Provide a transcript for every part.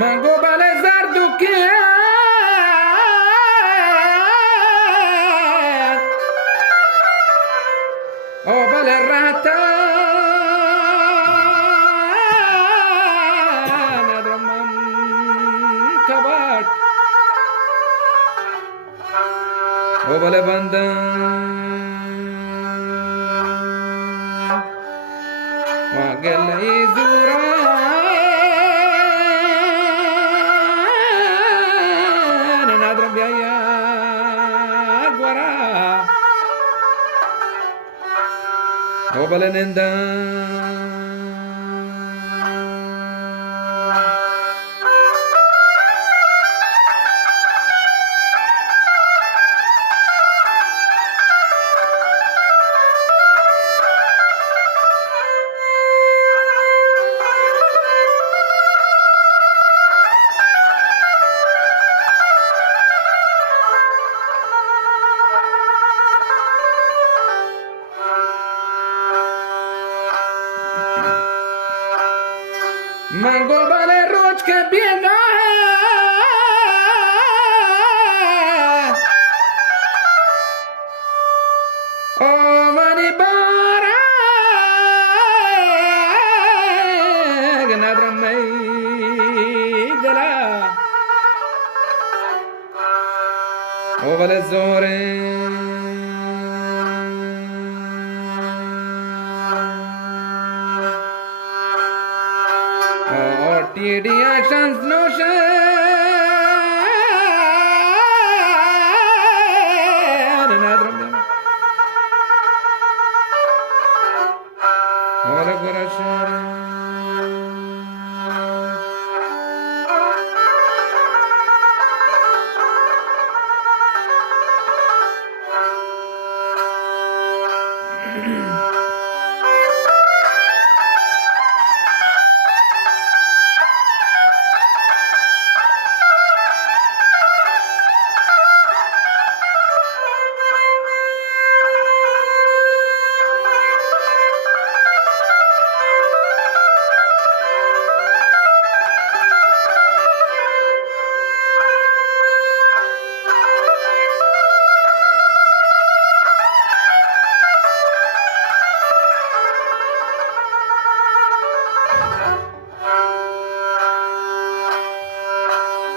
Mango bale zardukian O bale ratan Adraman kabat O bale bandan Wagel izuran Nadram biaya guara O bale nendan Mango bale roch ke biena O mani bara Gnadram mai gala O bale zore TD actions notion Ola corazón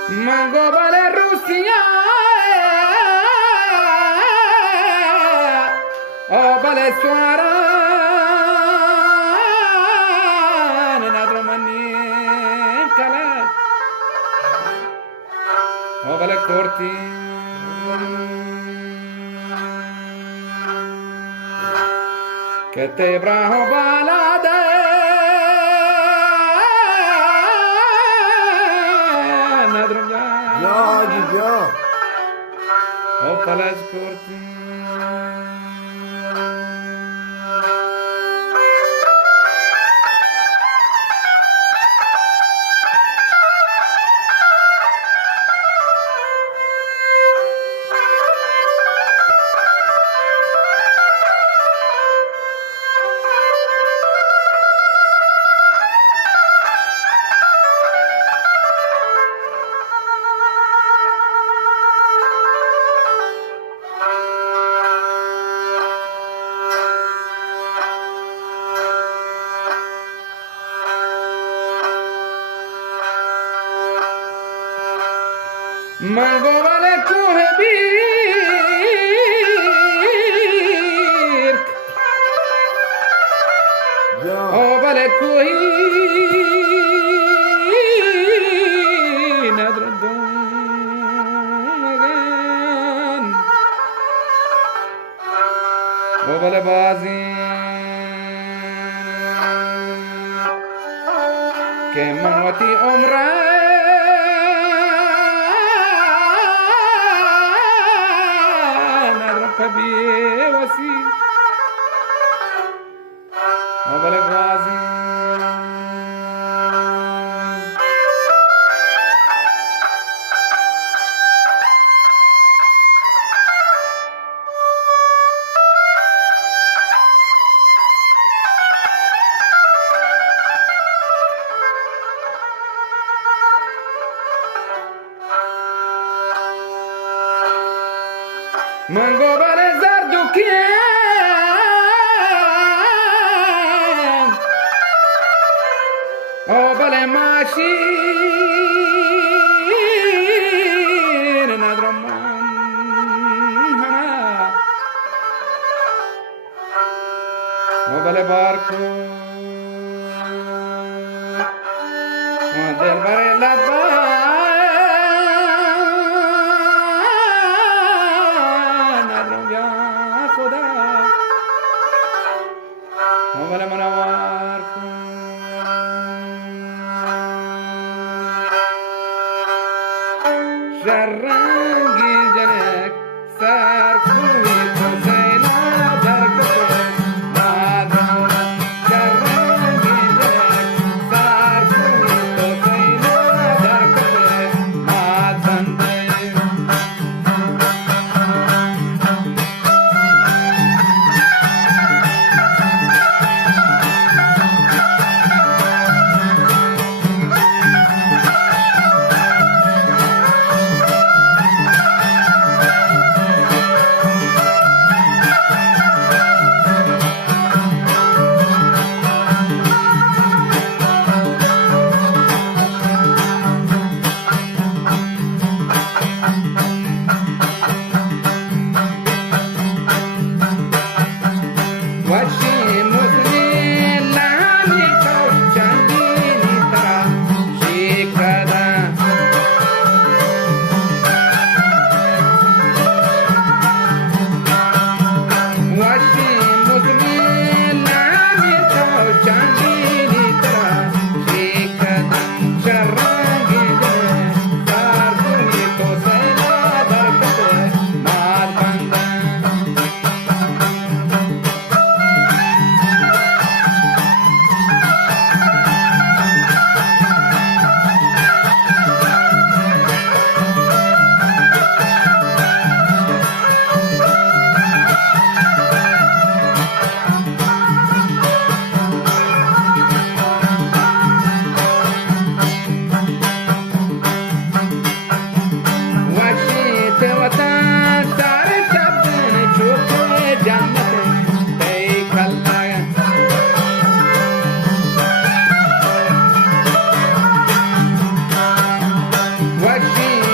Mango bale Rusia O bale suara Nadramani kala O bale corti Que te braho balade Ya. O palas corti Mango vale coge birk Ya. O vale cohi nadradon O vale bazi Que manwati omra Kabi wasi Abale ghazi من قبل زردوكين او بل ماشين ندرمان هنا او بل باركو دل بر لبا ندرم یا خدا او بل منوار کن شرنگی جنک سر کوی تو زینا در کفه مادم شرنگی جنک سر کوی تو زینا در کفه مادم وشی مسلی لامی کو چندینی ترا شیکدا وشی مسلی لامی کو چندینی ترا شیکدا شرنگی جنه سر کوی تو سینا در کفه مال بندن What she